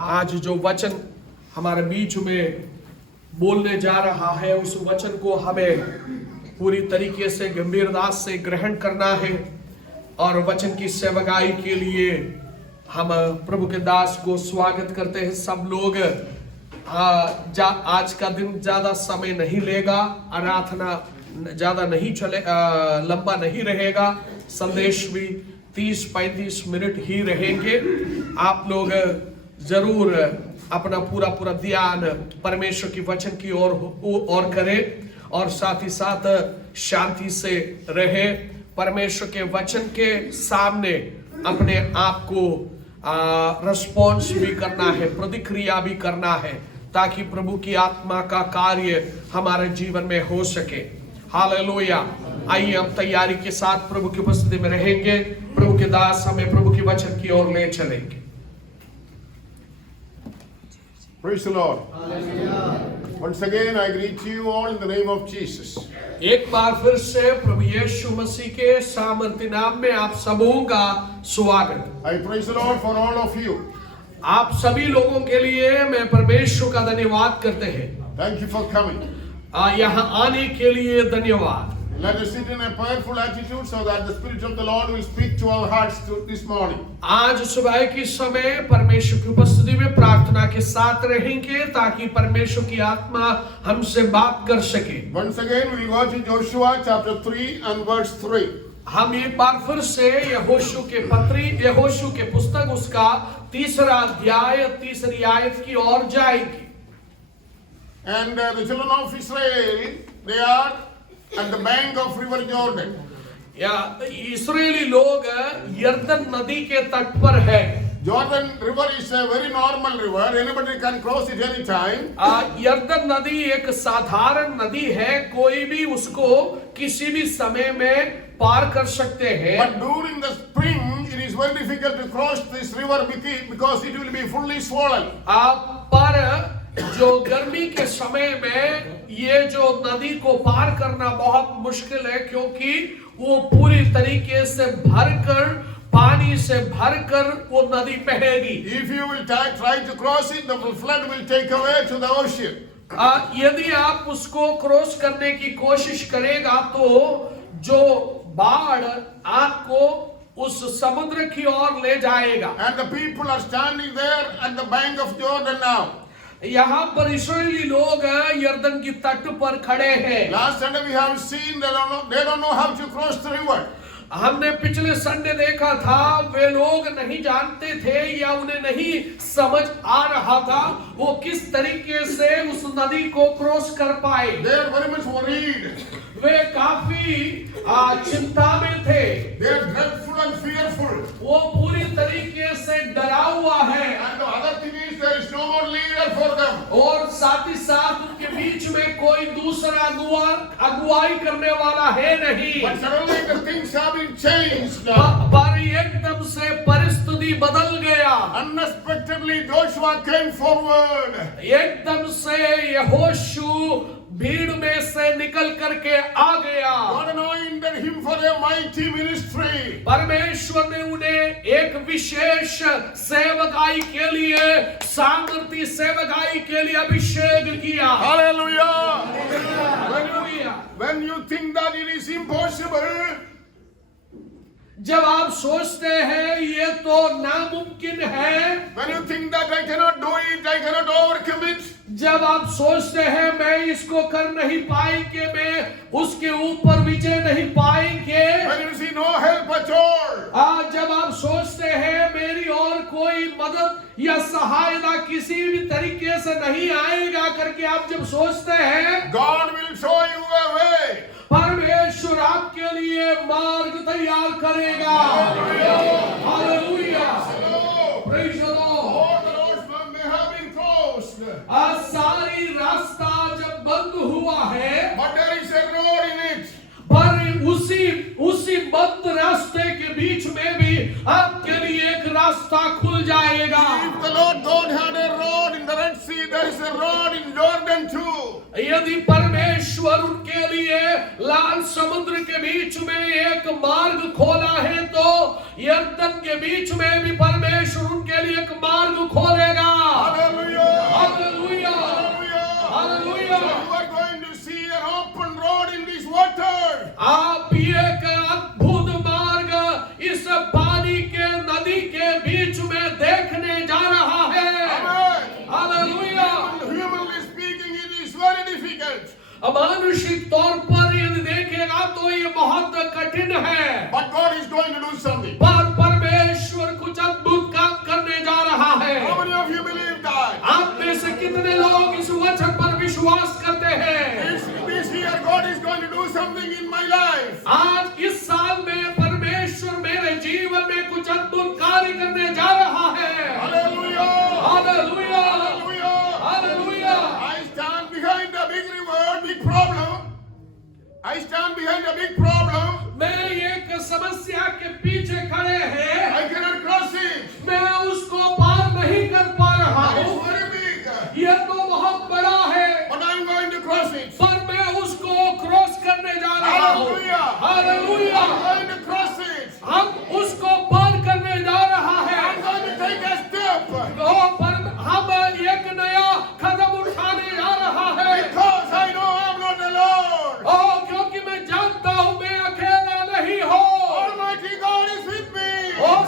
आज जो वचन हमारे बीच में बोलने जा रहा है, उस वचन को हमें पूरी तरीके से गंभीरता से ग्रहण करना है और वचन की सेवकाई के लिए हम प्रभु के दास को स्वागत करते हैं। सब लोग आज का दिन ज्यादा समय नहीं लेगा, आराधना ज्यादा नहीं चले, लंबा नहीं रहेगा, संदेश भी 30-35 मिनट ही रहेंगे। आप लोग जरूर अपना पूरा ध्यान परमेश्वर की वचन की ओर करें और साथ ही साथ शांति से रहे। परमेश्वर के वचन के सामने अपने आप को रिस्पॉन्स भी करना है, प्रतिक्रिया भी करना है, ताकि प्रभु की आत्मा का कार्य हमारे जीवन में हो सके। हालेलुया। आइए हम तैयारी के साथ प्रभु की उपस्थिति में रहेंगे। प्रभु के दास हमें प्रभु के वचन की ओर ले चलेंगे। Praise the Lord. Once again, I greet you all in the name of Jesus. एक बार फिर से प्रभु यीशु मसीह के सामर्थ्य नाम में आप सबों का स्वागत। I praise the Lord for all of you. आप सभी लोगों के लिए मैं परमेश्वर का धन्यवाद करते हैं। Thank you for coming. यहाँ आने के लिए धन्यवाद। Let us sit in a prayerful attitude so that the Spirit of the Lord will speak to our hearts this morning. आज सुबह के समय परमेश्वर की उपस्थिति में प्रार्थना के साथ रहेंगे ताकि परमेश्वर की आत्मा हमसे बात कर सके। Once again, we will go to Joshua chapter 3 and verse 3. हम एक बार फिर से यहोशू के पुस्तक उसका 3रा अध्याय 3री आयत की ओर जाएंगे। And the children of Israel, they are at the bank of river Jordan. इस्राएली लोग यर्दन नदी के तट पर है। Jordan river is a very normal river. Anybody can cross it any time. यर्दन नदी एक साधारण नदी है, कोई भी उसको किसी भी समय में पार कर सकते हैं। But during the spring, it is very difficult to cross this river because it will be fully swollen. पर जो गर्मी के समय में ये जो नदी को पार करना बहुत मुश्किल है, क्योंकि वो पूरी तरीके से भरकर, पानी से भरकर वो नदी बहेगी। If you will try to cross it, the flood will take away to the ocean. यदि आप उसको क्रॉस करने की कोशिश करेगा तो जो बाढ़ आपको उस समुद्र की ओर ले जाएगा। And the people are standing there at the bank of Jordan now. यहाँ पर इस्राएली लोग यर्दन की तट पर खड़े हैं। Last Sunday we have seen they don't know how to cross the river. हमने पिछले संडे देखा था, वे लोग नहीं जानते थे या उन्हें नहीं समझ आ रहा था वो किस तरीके से उस नदी को क्रॉस कर पाए। They are very much worried. वे काफी चिंता में थे। They are dreadful and fearful. वो पूरी तरीके से डरा हुआ है। And the other thing is there is no more leader for them. और साथ ही साथ उनके बीच में कोई दूसरा अगुवाई करने वाला है नहीं। But suddenly the things have been changed now. पर एकदम से परिस्थिति बदल गया। Unexpectedly Joshua came forward. एकदम से यहोशू भीड़ में से निकल करके आ गया। God anointed him for a mighty ministry. परमेश्वर ने उन्हें एक विशेष सेवकाई के लिए, सामर्थी सेवकाई के लिए अभिषेक किया। Hallelujah. Hallelujah. When you think that it is impossible, जब आप सोचते हैं ये तो नामुमकिन है, when you think that I cannot do it, I cannot overcome it, जब आप सोचते हैं मैं इसको कर नहीं पाएंगे, मैं उसके ऊपर विजय नहीं पाएंगे, when you see no help at all, जब आप सोचते हैं मेरी और कोई मदद या सहायता किसी भी तरीके से नहीं आएगा करके आप जब सोचते हैं, God will show you a way. परमेश्वर आपके लिए मार्ग तैयार करेगा। Hallelujah. Praise the Lord. All the roads may have been closed, सारी रास्ता जब बंद हुआ है, but there is a road in it. पर उसी बंद रास्ते के बीच में भी आपके लिए एक रास्ता खुल जाएगा। If the Lord God had a road in the Red Sea, there is a road in Jordan too. यदि परमेश्वर उनके लिए लाल समुद्र के बीच में एक मार्ग खोला है, तो यर्दन के बीच में भी परमेश्वर उनके लिए एक मार्ग खोलेगा। से कितने लोग इस वचन पर विश्वास करते हैं? This year God is going to do something in my life. आज इस साल में परमेश्वर मेरे जीवन में कुछ अद्भुत कार्य करने जा रहा है। Hallelujah. Hallelujah, Hallelujah. Hallelujah. I stand behind a big reward, big problem. I stand behind a big problem. मैं एक समस्या के पीछे खड़े हैं, I cannot cross it. मैं उसको पार नहीं कर पा रहा That is हूँ। very big. यह तो बहुत बड़ा है, But I am going to cross it. पर मैं उसको क्रॉस करने जा रहा हूँ। Hallelujah. Hallelujah. I'm going to cross it. हम उसको पार करने जा रहा है। I'm going to take a step. पर हम एक नया कदम उठाने जा रहा है। Because I know I'm not alone. क्योंकि मैं जानता हूँ मैं अकेला नहीं हूँ। Almighty God is with me.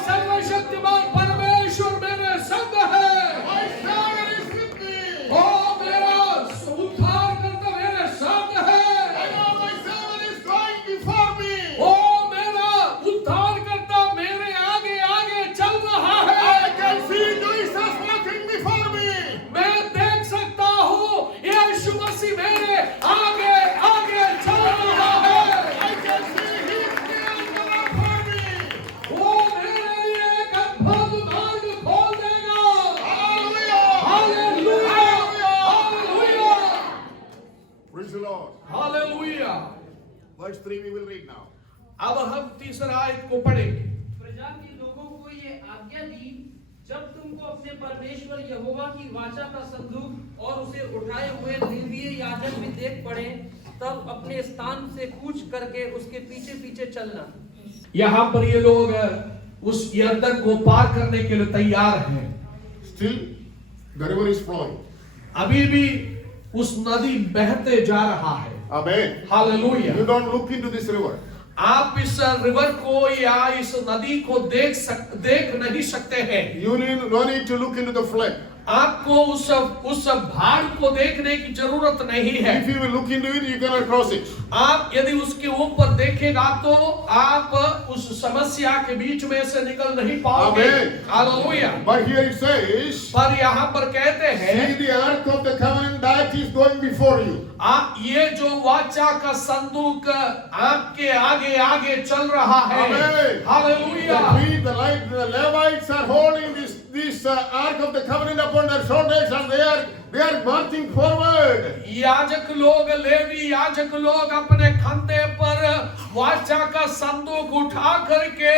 सर्वशक्तिमान परमेश्वर मेरे संग है। My Savior is with me. मेरा उद्धारकर्ता मेरे संग है। I know my Savior is going before me. मेरा उद्धारकर्ता मेरे आगे आगे चल रहा है। I can see Jesus walking before me. मैं देख सकता हूँ यीशु मसीह मेरे आगे आगे चल रहा है। I can see Him clearing the road for me. वो मेरे लिए एक अद्भुत मार्ग खोल देगा। Hallelujah. Hallelujah, hallelujah, Praise the Lord. Hallelujah. Verse 3 we will read now. अब हम तीसरा आयत को पढ़ेंगे। प्रजा के लोगों को ये आज्ञा दी, जब तुमको अपने परमेश्वर यहोवा की वाचा का संदूक और उसे उठाए हुए लेवीय याजक भी देख पड़े, तब अपने स्थान से कूच करके उसके पीछे पीछे चलना। यहाँ पर ये लोग उस यरदन को पार करने के लिए तैयार हैं। Still the river is flowing. अभी भी उस नदी बहते जा रहा है। Amen. Hallelujah. You don't look into this river. आप इस रिवर को या इस नदी को देख नहीं सकते हैं। You no need to look into the flood. आपको उस भाड़ को देखने की जरूरत नहीं है। If you will look into it, you cannot cross it. आप यदि उसके ऊपर देखेगा तो आप उस समस्या के बीच में से निकल नहीं पाओगे। Amen. Hallelujah. But here it says, पर यहाँ पर कहते हैं see the ark of the covenant that is going before you. ये जो वाचा का संदूक आपके आगे आगे चल रहा है। Amen. Hallelujah. The Levites are holding this ark of the covenant upon their shoulders, and they are marching forward. याजक लोग, लेवी याजक लोग अपने कंधे पर वाचा का संदूक उठा करके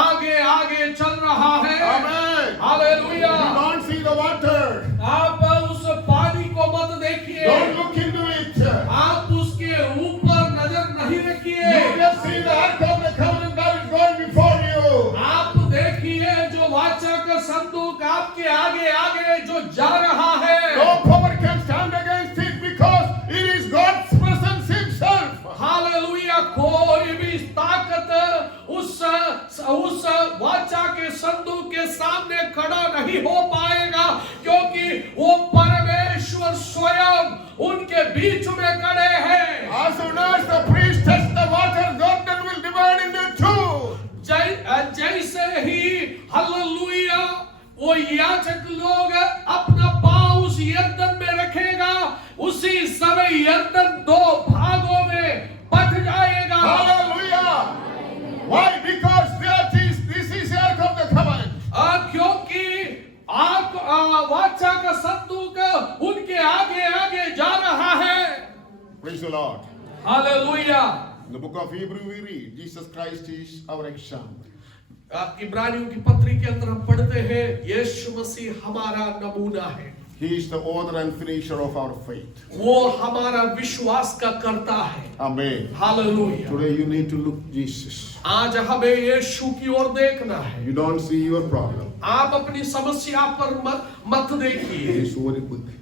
आगे आगे चल रहा है। Amen. Hallelujah. You don't see the water. आप उस पानी को मत देखिए, Don't look into it. आप उसके ऊपर नजर नहीं रखिए। You just see the ark of the covenant that is going before you. आप देखिए जो वाचा का संदूक आपके आगे आगे जो जा रहा है। No power can stand against it because it is God's presence Himself. Hallelujah. कोई भी ताकत उस वाचा के संदूक के सामने खड़ा नहीं हो पाएगा, क्योंकि वो परमेश्वर स्वयं उनके बीच में खड़े हैं। As soon as the priest touches the water, Jordan will divide into two. जैसे ही हालेलुया वो याजक लोग अपना पांव उस यरदन में रखेगा, उसी समय यरदन दो भागों में बंट जाएगा। Hallelujah. Why? Because this is the ark of the covenant. क्योंकि आप वाचा का संदूक उनके आगे आगे जा रहा है। Praise the Lord. Hallelujah. In the book of Hebrew we read, Jesus Christ is our example. इब्रानियों की पत्री के अंदर हम पढ़ते हैं यीशु मसीह हमारा नमूना है। He is the author and finisher of our faith. वो हमारा विश्वास का कर्ता है। Amen. Hallelujah. Today you need to look Jesus. आज हमें यीशु की ओर देखना है। You don't see your problem. आप अपनी समस्या पर मत It देखिए, is very big.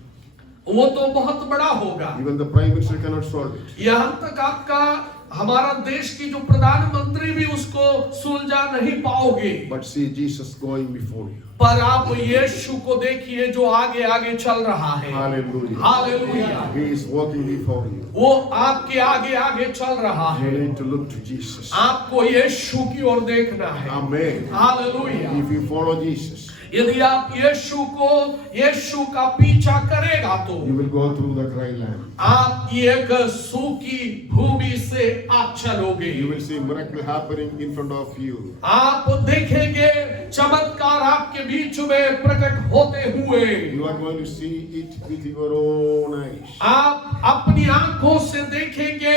वो तो बहुत बड़ा होगा। Even the prime minister cannot solve it. यहाँ तक आपका हमारा देश की जो प्रधानमंत्री भी उसको सुलझा नहीं पाओगे। But see Jesus going before you. पर आप यीशु को देखिए जो आगे आगे चल रहा है। Hallelujah. Hallelujah. He is walking before you. वो आपके आगे आगे चल रहा You है। need to look to Jesus. आपको यीशु की ओर देखना है। Amen. Hallelujah. If you follow Jesus, यदि आप यीशु का पीछा करेगा तो you will go through the dry land. आप एक सूखी भूमि से आप चलोगे। You will see miracle happening in front of you. आप देखेंगे चमत्कार आपके बीच में प्रकट होते हुए। You are going to see it with your own eyes. आप अपनी आंखों से देखेंगे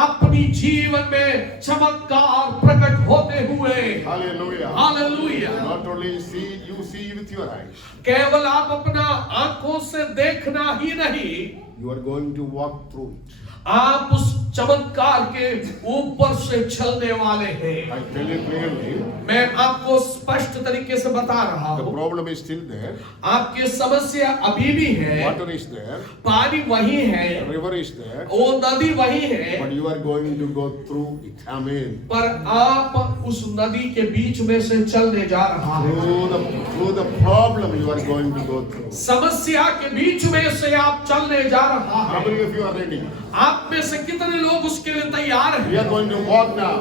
अपनी जीवन में चमत्कार प्रकट होते हुए। Hallelujah. Hallelujah. Not only you see with your eyes. केवल आप अपना आंखों से देखना ही नहीं, You are going to walk through it. आप उस चमत्कार के ऊपर से चलने वाले हैं। I tell you clearly, मैं आपको स्पष्ट तरीके से बता रहा the हूँ, problem is still there. आपकी समस्या अभी भी है, Water is there. पानी वही है, River is there. वो नदी वही है, But you are going to go through it. Amen. पर आप उस नदी के बीच में से चलने जा रहा है। Through the problem you are going to go through. समस्या के बीच में से आप चलने जा रहा How है। many of you are ready? आप में से कितने लोग उसके लिए तैयार We हैं? are going to walk now.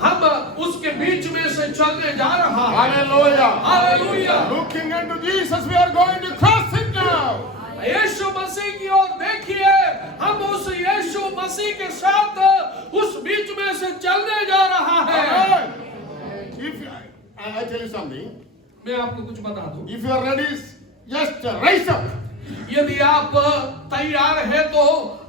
हम उसके बीच में से चलने जा रहा है। Hallelujah. Hallelujah. Looking unto Jesus, we are going to cross it now. यीशु मसीह की ओर देखिए, हम उस यीशु मसीह के साथ उस बीच में से चलने जा रहा है। Amen. If I tell you something, मैं आपको कुछ बता दूं, if you are ready, just rise up. यदि आप तैयार हैं तो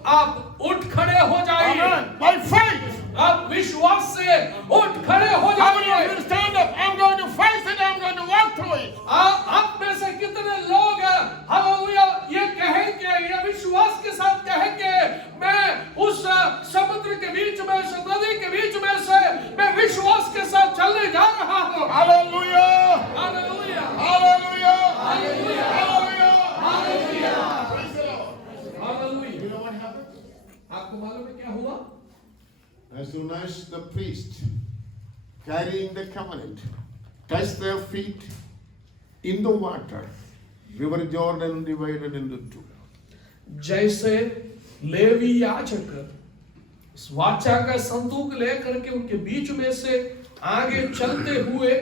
आप उठ खड़े हो जाइए। Amen. By faith. आप विश्वास से उठ खड़े हो How many जाइए। of you stand up? I'm going to face it. I'm going to walk through it. आप में से कितने लोग हालेलुया ये कहेंगे, ये विश्वास के साथ कहेंगे, मैं उस समुद्र के बीच में से, नदी के बीच में से मैं विश्वास के साथ चलने जा रहा हूँ। Hallelujah. Hallelujah. Hallelujah. Hallelujah. Hallelujah. Hallelujah. Praise the Lord. Hallelujah. You know what happened? आपको मालूम है क्या हुआ? As soon as the priest carrying the covenant touched their feet in the water, River Jordan divided into two. जैसे levy याजक उस वाचा का संदूक लेकर के उनके बीच में से आगे चलते हुए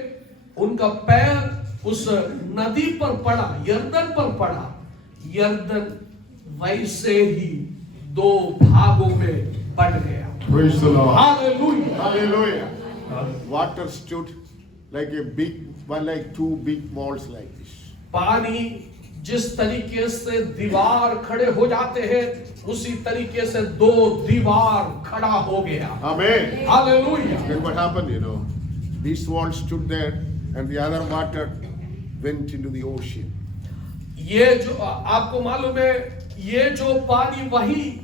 उनका पैर उस नदी पर पड़ा, यर्दन पर पड़ा, यर्दन वैसे ही दो भागों में बट गया। Praise the Lord. Hallelujah. Hallelujah. Water stood like a big, like two big walls like this. पानी जिस तरीके से दीवार खड़े हो जाते हैं उसी तरीके से दो दीवार खड़ा हो गया। Amen. Hallelujah. Then what happened, you know? This wall stood there and the other water went into the ocean. ये जो आपको मालूम है, ये जो पानी वही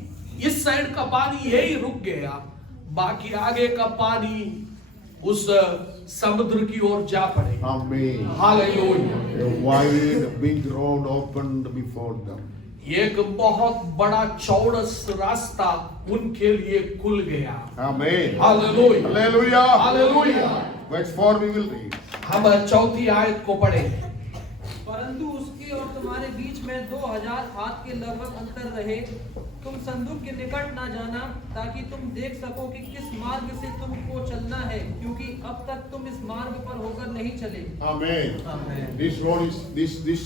इस साइड का पानी यही रुक गया, बाकी आगे का पानी उस समुद्र की ओर जा पड़े। Amen. Hallelujah. A wide, big road opened before them. एक बहुत बड़ा चौड़स रास्ता उनके लिए खुल गया। Amen. Hallelujah. Hallelujah. Hallelujah. Verse 4 we will read. हम चौथी आयत को पढ़े। परंतु उसके और तुम्हारे बीच में 2000 हाथ के लगभग अंतर रहे। तुम संदूक के निकट ना जाना, ताकि तुम देख सको कि किस मार्ग से तुमको चलना है, क्योंकि अब तक तुम इस मार्ग पर होकर नहीं चले। Amen. Amen. This road is this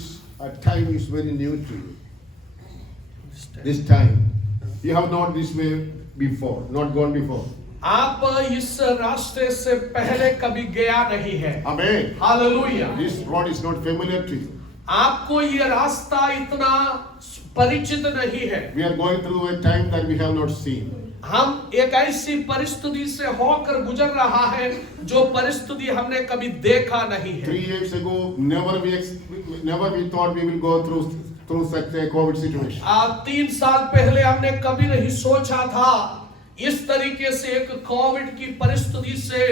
time is very new to you. This time you have not this way before, not gone before. आप इस रास्ते से पहले कभी गया नहीं है। Amen. Hallelujah. This road is not familiar to you. आपको ये रास्ता इतना परिचित नहीं है। We are going through a time that we have not seen. हम एक ऐसी परिस्थिति से होकर गुजर रहा है जो परिस्थिति हमने कभी देखा नहीं है। 3 years ago, never we thought we will go through such a COVID situation. 3 साल पहले हमने कभी नहीं सोचा था इस तरीके से एक कोविड की परिस्थिति से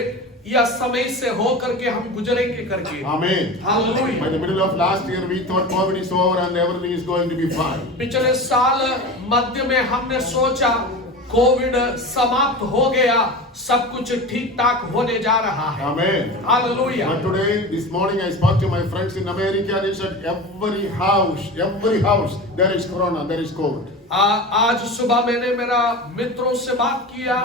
या समय से होकर के हम गुजरेंगे करके। Amen. Hallelujah. By the middle of last year, we thought COVID is over and everything is going to be fine. पिछले साल मध्य में हमने सोचा कोविड समाप्त हो गया, सब कुछ ठीक ठाक होने जा रहा है। Amen. Hallelujah. But today, this morning, I spoke to my friends in America. They said every house, there is corona, there is COVID. आज सुबह मैंने मेरा मित्रों से बात किया,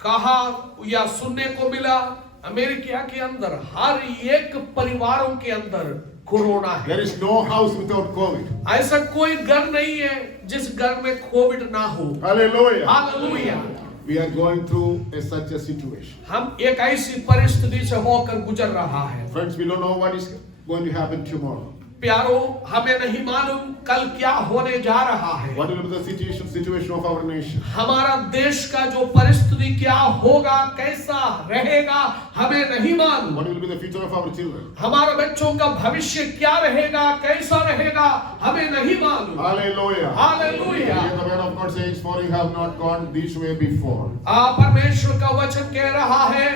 कहा या सुनने को मिला अमेरिका के अंदर हर एक परिवारों के अंदर कोरोना है। There is no house without COVID. ऐसा कोई घर नहीं है जिस घर में कोविड ना हो। Hallelujah. Hallelujah. We are going through such a situation. हम एक ऐसी परिस्थिति से होकर गुजर रहा है। Friends, we don't know what is going to happen tomorrow. प्यारो, हमें नहीं मालूम कल क्या होने जा रहा है। What will be the situation of our nation? हमारा देश का जो परिस्थिति क्या होगा, कैसा रहेगा, हमें नहीं मालूम। What will be the future of our children? हमारे बच्चों का भविष्य क्या रहेगा, कैसा रहेगा, हमें नहीं मालूम। Hallelujah. Hallelujah. Here the word of God says, for you have not gone this way before. परमेश्वर का वचन कह रहा है,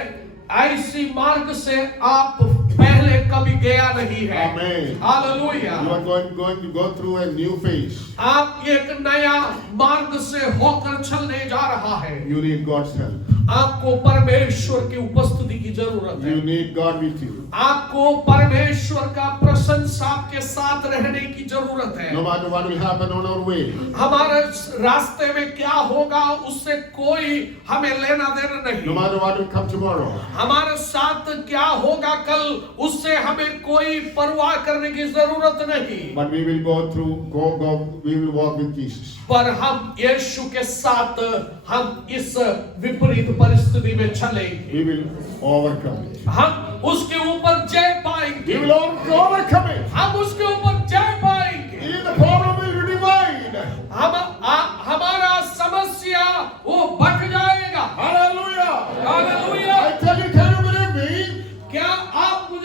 ऐसी मार्ग से आप पहले कभी गया नहीं है। Amen. Hallelujah. You are going to go through a new phase. आप एक नया मार्ग से होकर चलने जा रहा है। You need God's help. आपको परमेश्वर की उपस्थिति की जरूरत है। You need God with you. आपको परमेश्वर का प्रशंसा आपके साथ रहने की जरूरत है। No matter what will happen on our way. हमारे रास्ते में क्या होगा उससे कोई हमें लेना देना No नहीं। matter what will come tomorrow. हमारे साथ क्या होगा कल उससे हमें कोई परवाह करने की जरूरत नहीं। But we will we will walk with Jesus. पर हम यीशु के साथ हम इस विपरीत परिस्थिति में चलेंगे। We will overcome it. हम उसके ऊपर जय पाएंगे। We will overcome it. हम उसके ऊपर जय पाएंगे। Even the problem will be divide. हमारा समस्या वो बढ़ जाएगा। Hallelujah. Hallelujah. I tell you, can you believe me? क्या आप मुझ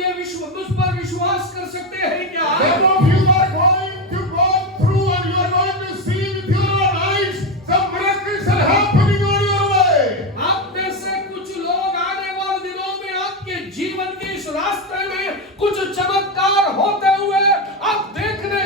पर विश्वास कर सकते हैं क्या? Some of you are going to go through and you are going to see with your own eyes some miracles are happening on your way. आप में से कुछ लोग आने वाले दिनों में आपके जीवन के इस रास्ते में कुछ चमत्कार होते हुए आप देखने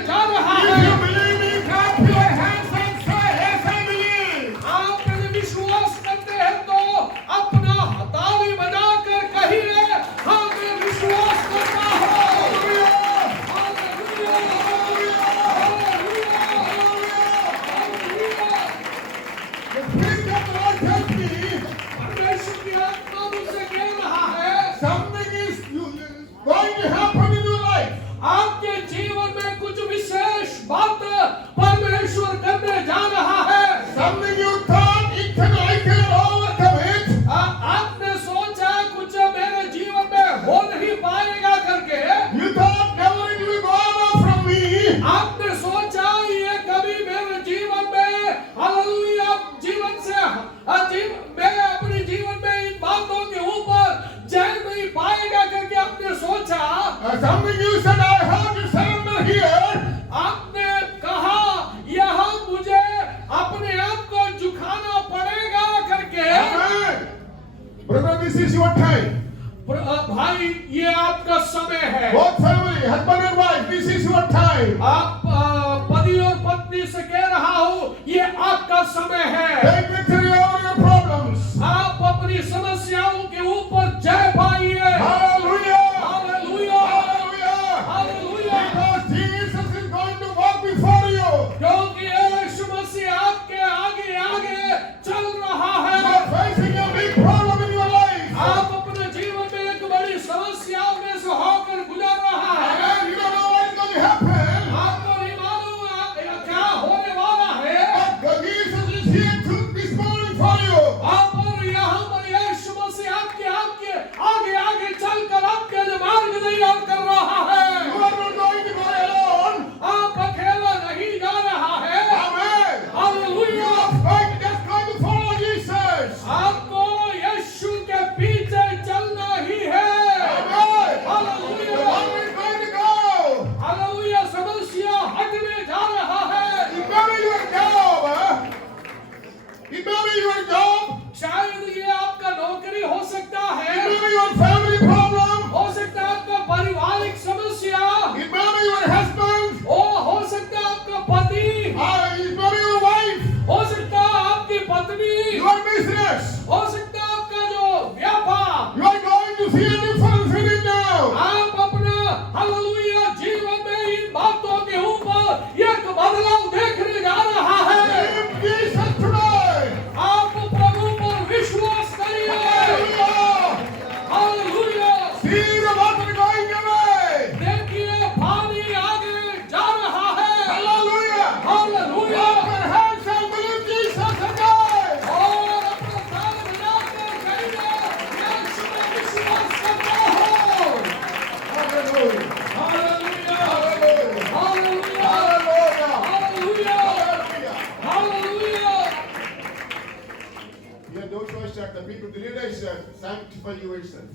sanctify yourself.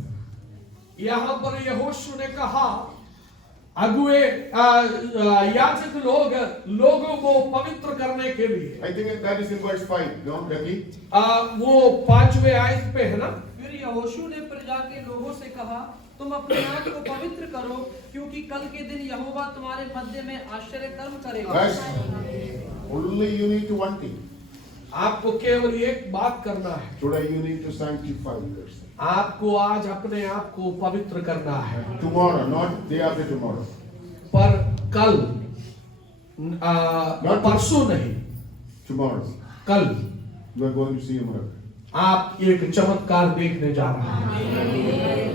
यहाँ पर यहोशू ने कहा अगुए याजक लोगों को पवित्र करने के लिए। I think that is in verse 5. No, Becky? वो 5वें आयत पे है ना। फिर यहोशू ने प्रजा के लोगों से कहा, तुम अपने आप को पवित्र करो, क्योंकि कल के दिन यहोवा तुम्हारे मध्य में आश्चर्य कर्म करेगा। Yes. Only you need to one thing. आपको केवल एक बात करना है। Today you need to sanctify yourself. आपको आज अपने आप को पवित्र करना है। Tomorrow, not day after tomorrow. पर कल परसों नहीं, Tomorrow. कल You are going to see a miracle. आप एक चमत्कार देखने जा रहे हैं।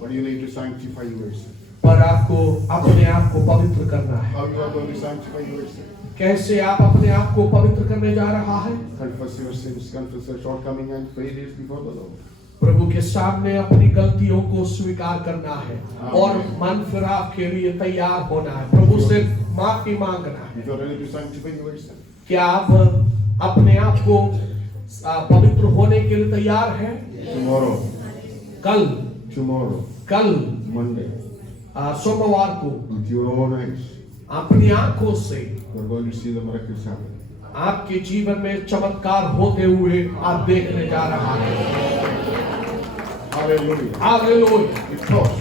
But you need to sanctify yourself. पर आपको अपने आप को पवित्र करना है। How you are going to sanctify yourself? कैसे आप अपने आप को पवित्र करने जा रहा है? Confess your sins, confess your shortcoming and failures before the Lord. प्रभु के सामने अपनी गलतियों को स्वीकार करना है और मन फिराव के लिए तैयार होना है। प्रभु से माफी मांगना है। If you are ready to sanctify yourself. क्या आप अपने आप को पवित्र होने के लिए तैयार हैं? Tomorrow. कल Monday. सोमवार को With your own eyes. अपनी आंखों से You are going to see the miracles happen. आपके जीवन में चमत्कार होते हुए आप देखने जा रहा है। Hallelujah. हालेलुया। Because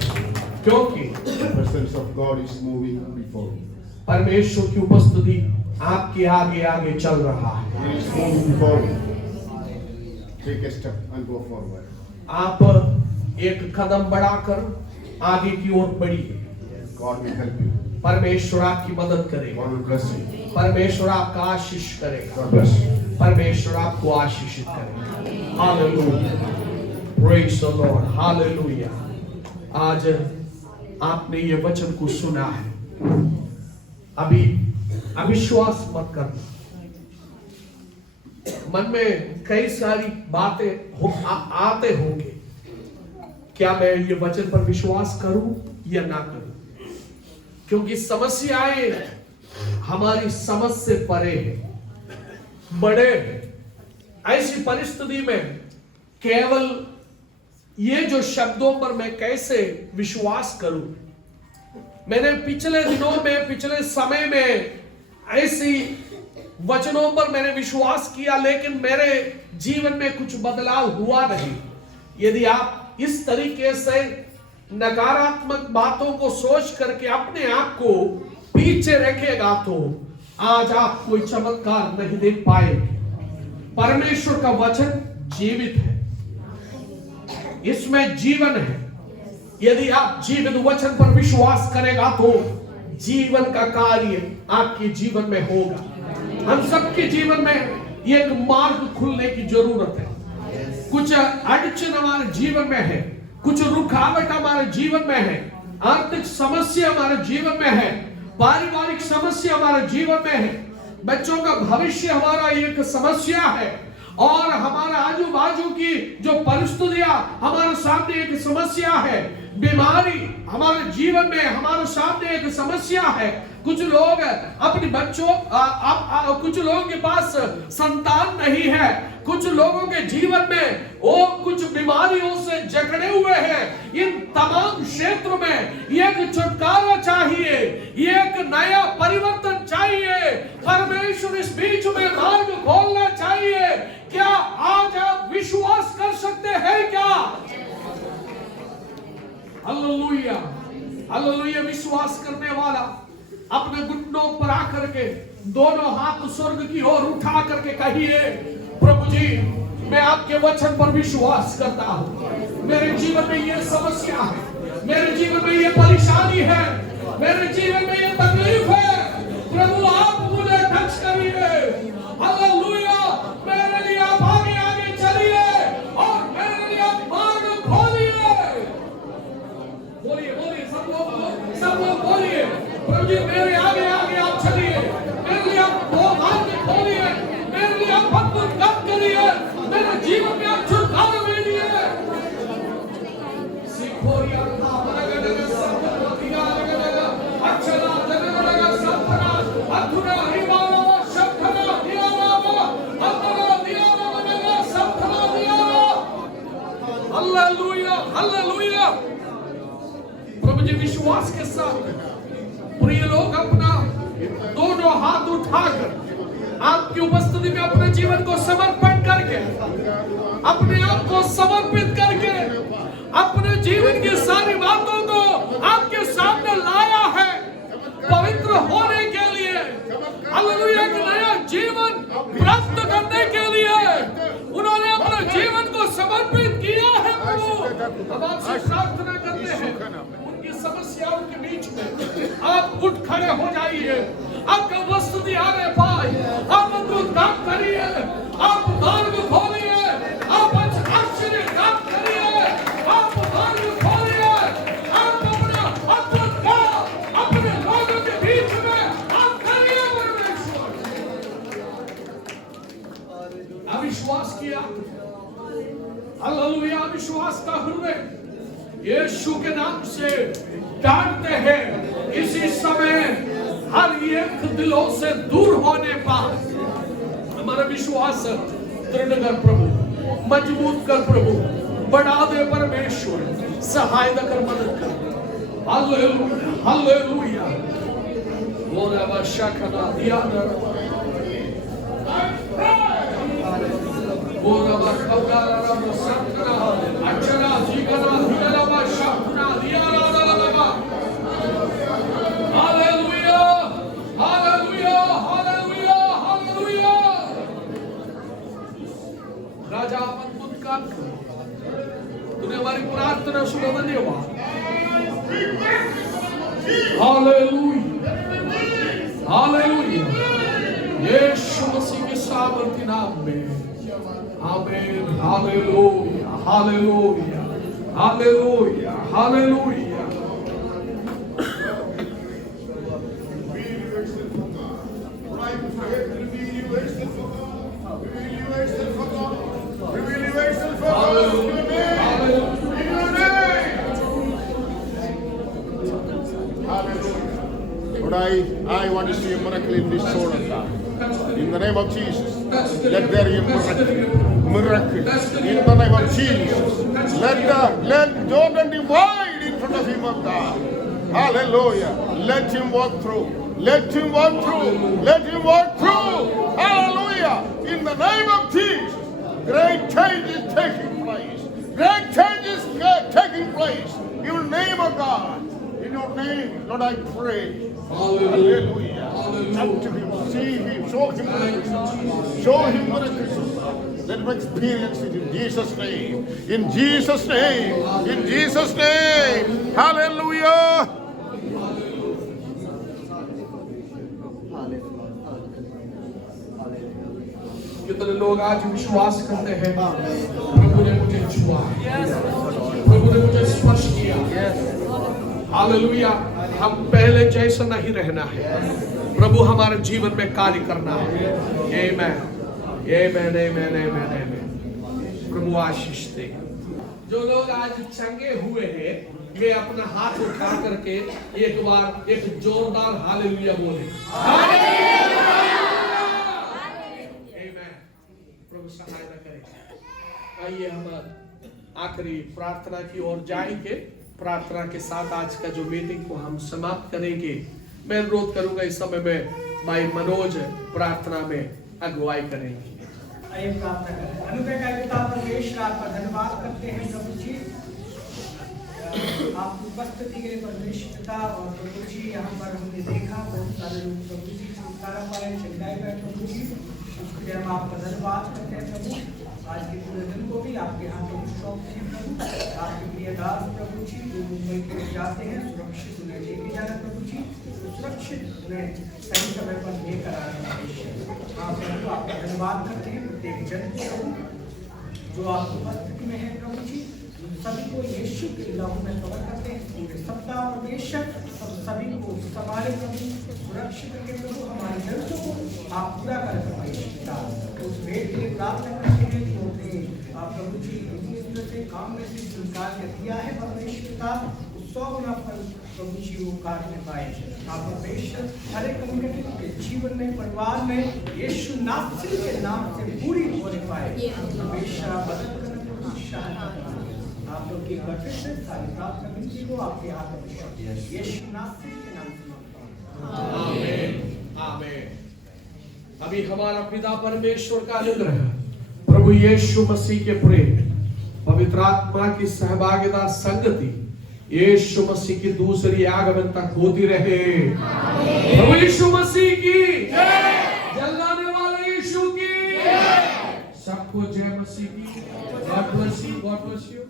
क्योंकि the presence of God is moving before you. परमेश्वर की उपस्थिति आपके आगे आगे चल रहा है। He is moving before you. Take a step and go forward. आप एक कदम बढ़ाकर आगे की ओर बढ़िए। God will help you. परमेश्वर आपकी मदद करेगा। God will bless you. परमेश्वर आपका आशीष करेगा। God bless you. परमेश्वर आपको आशीषित करेगा। Hallelujah. Praise the Lord. Hallelujah. आज आपने ये वचन को सुना है। अभी अविश्वास मत करना। मन में कई सारी बातें आते होंगे। क्या मैं ये वचन पर विश्वास करूं या ना करूं? क्योंकि समस्याएं हमारी समझ से परे हैं, बड़े हैं। ऐसी परिस्थिति में केवल ये जो शब्दों पर मैं कैसे विश्वास करूं? मैंने पिछले दिनों में, पिछले समय में ऐसी वचनों पर मैंने विश्वास किया, लेकिन मेरे जीवन में कुछ बदलाव हुआ नहीं। यदि आप इस तरीके से नकारात्मक बातों को सोच करके अपने आप को पीछे रखेगा तो आज आप कोई चमत्कार नहीं देख पाएंगे। परमेश्वर का वचन जीवित है, इसमें जीवन है। यदि आप जीवित वचन पर विश्वास करेगा तो जीवन का कार्य आपके जीवन में होगा। हम सबके जीवन में एक मार्ग खुलने की जरूरत है। कुछ अड़चन हमारे जीवन में है, कुछ रुकावट हमारे जीवन में है, आर्थिक समस्या हमारे जीवन में है, पारिवारिक समस्या हमारे जीवन में है, बच्चों का भविष्य हमारा एक समस्या है, और हमारा आजू बाजू की जो परिस्थितियां हमारे सामने एक समस्या है, बीमारी हमारे जीवन में हमारे सामने एक समस्या है। कुछ लोग अपने बच्चों कुछ लोगों के पास संतान नहीं है, कुछ लोगों के जीवन में वो कुछ बीमारियों से जकड़े हुए हैं। इन तमाम क्षेत्रों में एक छुटकारा चाहिए, एक नया परिवर्तन चाहिए। परमेश्वर इस बीच में मार्ग खोलना चाहिए। क्या आज आप विश्वास कर सकते हैं क्या? Hallelujah, hallelujah. विश्वास करने वाला अपने घुटनों पर आकर के दोनों हाथ स्वर्ग की ओर उठा करके कहिए, प्रभु जी मैं आपके वचन पर विश्वास करता हूँ। मेरे जीवन में ये समस्या है, मेरे जीवन में ये परेशानी है, मेरे जीवन में ये तकलीफ है। प्रभु आप मुझे टच करिए। हालेलुया। मेरे लिए आप आगे आगे चलिए और मेरे लिए आप मार्ग खोलिए। बोलिए बोलिए, सब लोग बोलिए, प्रभु जी मेरे आगे आगे आप चलिए, मेरे लिए आप वो मार्ग खोलिए, मेरे लिए आप अद्भुत काम करिए, मेरे जीवन में आप छुटकारा दीजिए। सिखोरिया का बरगद सब दिया लगेगा, अच्छा ना लगेगा। उठाकर आपकी उपस्थिति में अपने जीवन को समर्पण करके, अपने आप को समर्पित करके, अपने जीवन की सारी बातों को आपके सामने लाया है पवित्र होने के लिए, हालेलुया, एक नया जीवन प्राप्त करने के लिए उन्होंने अपने जीवन को समर्पित किया है। प्रभु, अब आपसे प्रार्थना करते हैं उनकी समस्याओं के बीच में आप उठ खड़े हो जाइए, आपका उपस्थिति आने पाए, आप अद्भुत काम करिए, आप मार्ग खोलिए, आप आश्चर्य काम करिए, आप मार्ग खोलिए, आप अपना अद्भुत काम अपने लोगों के बीच में आप करिए। अविश्वास किया, हालेलुया, अविश्वास का हृदय यीशु के नाम से डांटते हैं। इसी समय हर एक दिलों से दूर होने पर हमारा विश्वास दृढ़ कर प्रभु, मजबूत कर प्रभु, बढ़ा दे परमेश्वर, सहायता कर, मदद कर। Hallelujah, hallelujah. बोला वर्षा करा दिया बोला वर्षा करा संतना अचरा जीवना दिया वर्षा करा दिया लगा। Hallelujah, hallelujah, hallelujah, hallelujah. राजा अद्भुत काम करो, तूने हमारी प्रार्थना सुना, धन्यवाद। हालेलुया, हालेलुया, यीशु मसीह के सामर्थी नाम में आमीन। Hallelujah, hallelujah, hallelujah, hallelujah. Lord, I want to see a miracle in this soul of God. In the name of Jesus, let there be a miracle. In the name of Jesus, let Jordan divide in front of him of God. Hallelujah. Let him walk through. Let him walk through. Let him walk through. Hallelujah. In the name of Jesus, great change is taking place. Great change is taking place. In the name of God. In your name, Lord, I pray. Hallelujah. Talk to him, see him, show him miracles. Show him miracles. Let him experience it in Jesus' name. In Jesus' name. In Jesus' name. Hallelujah. कितने लोग आज विश्वास करते हैं प्रभु ने मुझे छुआ, प्रभु ने मुझे स्पर्श किया। हालेलुया, हम पहले जैसा नहीं रहना है, प्रभु हमारे जीवन में कार्य करना है। आमीन, आमीन, आमीन, आमीन, आमीन। प्रभु आशीष दे। जो लोग आज चंगे हुए हैं वे अपना हाथ उठा करके एक बार एक जोरदार हालेलुया बोले। प्रभु सहायता करें। आइए हम आखिरी प्रार्थना की ओर जाएंगे। प्रार्थना के साथ आज का जो मीटिंग को हम समाप्त करेंगे। मैं अनुरोध करूंगा इस समय में भाई मनोज प्रार्थना में अगुवाई करेंगे। आइए प्रार्थना करें। अनुग्रह पिता परमेश्वर, आपका धन्यवाद करते हैं प्रभु जी, आप उपस्थिति के लिए परमेश्वर पिता। और प्रभु जी यहाँ पर हमने देखा बहुत सारे लोग प्रभु जी छुटकारा पाए, चंगाई पाए प्रभु जी, उसके लिए हम आपका धन्यवाद करते हैं प्रभु। आज के पूरे दिन को भी आपके हाथों में सौंपते हैं प्रभु। आपके प्रिय दास प्रभु जी जो मुंबई के जाते हैं, सुरक्षित उन्हें लेके जाना प्रभु जी, सुरक्षित उन्हें सही समय पर लेकर आना। हाँ प्रभु, आपका धन्यवाद करते हैं प्रत्येक जन को जो आपकी उपस्थिति में है प्रभु जी। सभी को यीशु के लहू में कवर करते हैं पूरे सप्ताह, और बेशक हम सभी को संभाले प्रभु, सुरक्षित करके प्रभु हमारी जरूरतों को आप पूरा कर पाए। उस भेद के लिए प्रार्थना करते हैं जो अपने प्रभु जी से काम में से स्वीकार कर दिया है परमेश्वर का, उस 100 गुना फल प्रभु जी वो कार्य में पाए। आप परमेश्वर हर एक कम्युनिटी के जीवन में, परिवार में यीशु नासरी के नाम से पूरी होने पाए। परमेश्वर मदद करना, आप लोग की बरकत से सारी प्रार्थना विनती को आपके हाथ में यीशु नासरी के नाम से मांगता हूं। आमीन, आमीन। अभी हमारा पिता परमेश्वर का अनुग्रह, प्रभु यीशु मसीह के प्रेम, पवित्र आत्मा की सहभागिता, संगति यीशु मसीह की दूसरी आगमन तक होती रहे। प्रभु यीशु मसीह की जलाने वाले यीशु की सबको जय मसीह की। God bless you, God bless you.